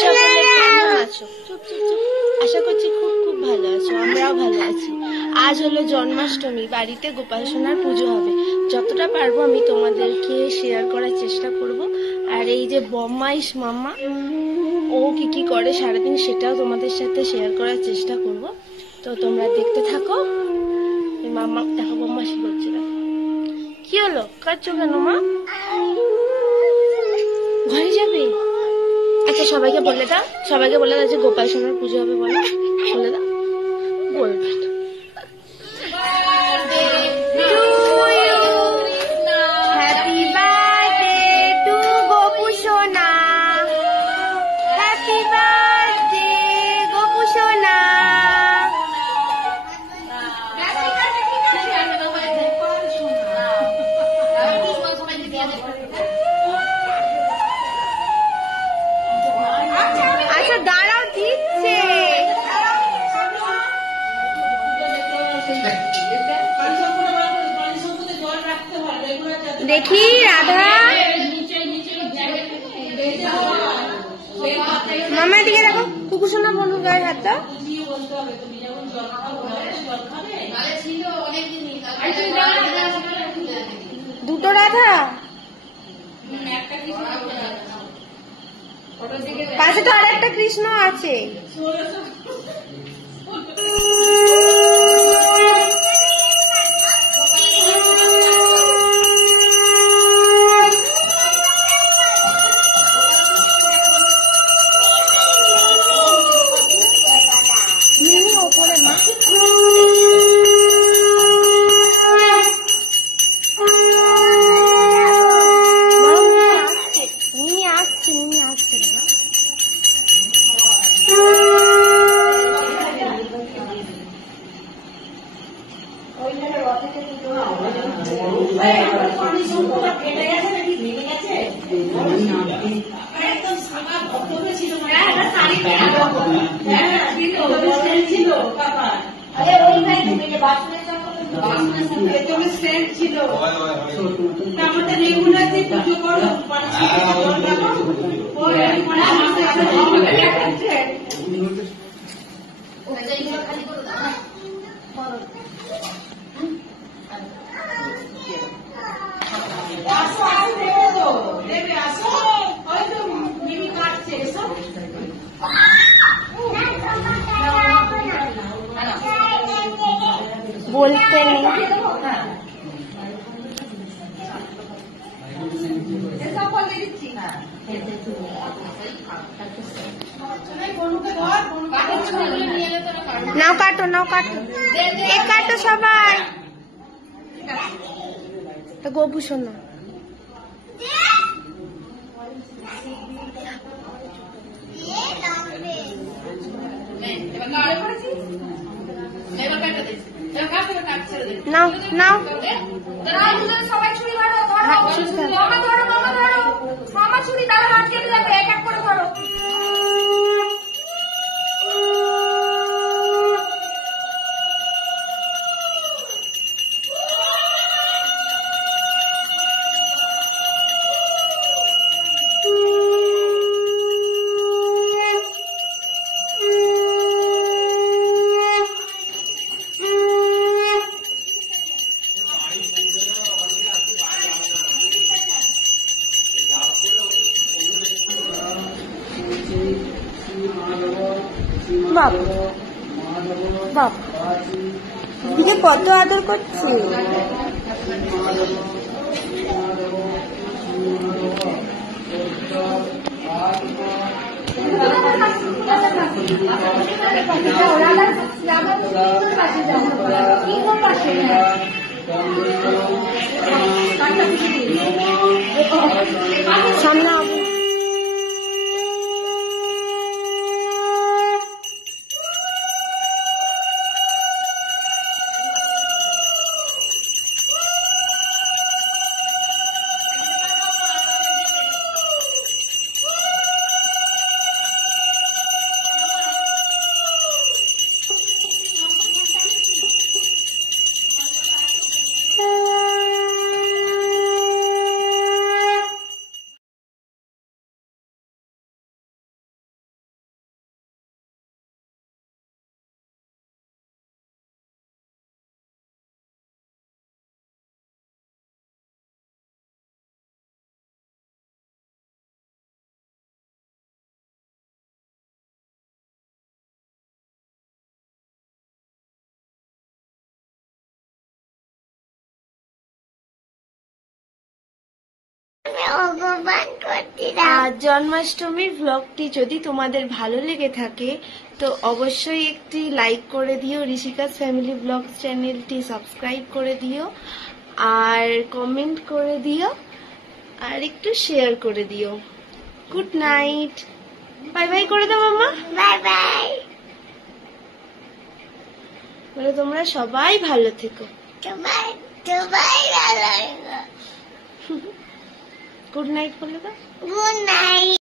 সকলে কেমন আছো? চুপ চুপ চুপ। আশা করছি খুব খুব ভালো আছো, আমরাও ভালো আছি। আজ হলো জন্মাষ্টমী, বাড়িতে গোপাল সোনার পুজো হবে। যতটা পারবো আমি তোমাদেরকে শেয়ার করার চেষ্টা করব। আর এই যে বম্মাইশ মাম্মা, ও কি কি করে সারাদিন সেটাও তোমাদের সাথে শেয়ার করার চেষ্টা করব। তো তোমরা দেখতে থাকো। মাম্মা দেখো, বম্মাশি করছে। কি হলো, কাঁদছো কেন মা? ঘরে যাবে? আচ্ছা সবাইকে বলে দাও, যে গোপাল সোনার পুজো হবে, বলে দাও। বলবে তো। হ্যাপি বার্থডে টু গোপু সোনা, হ্যাপি বার্থডে গোপু সোনা। আচ্ছা দাঁড়াও, দিচ্ছে। দেখি রাধা মামার দিকে দেখো, কুকু সোনা বনু গায়ে হাত দাও। দুটো রাধা, পাশে তো আর একটা কৃষ্ণ আছে। ওপরে মা বলতে নেই। নাও কাটো, এক কাটো সবাই। গোপু সোনা নাও নাও, সবাই ছুরি ধরো, মামা ছুরি তারা হাত কেটে যাবে, এক এক করে ধরো। বাপ দিকে কত আদর করছে। সামনে আর জন্মাষ্টমীর ব্লগটি যদি তোমাদের ভালো লেগে থাকে তো অবশ্যই একটি লাইক করে দিও, ঋষিকাস ফ্যামিলি ব্লগ চ্যানেলটি সাবস্ক্রাইব করে দিও, আর কমেন্ট করে দিও, আর একটু শেয়ার করে দিও। গুড নাইট, বাই বাই করে দাও মাম্মা। বাই বাই বলে তোমরা সবাই ভালো থেকো। গুড নাইট বলে দাও। Good night.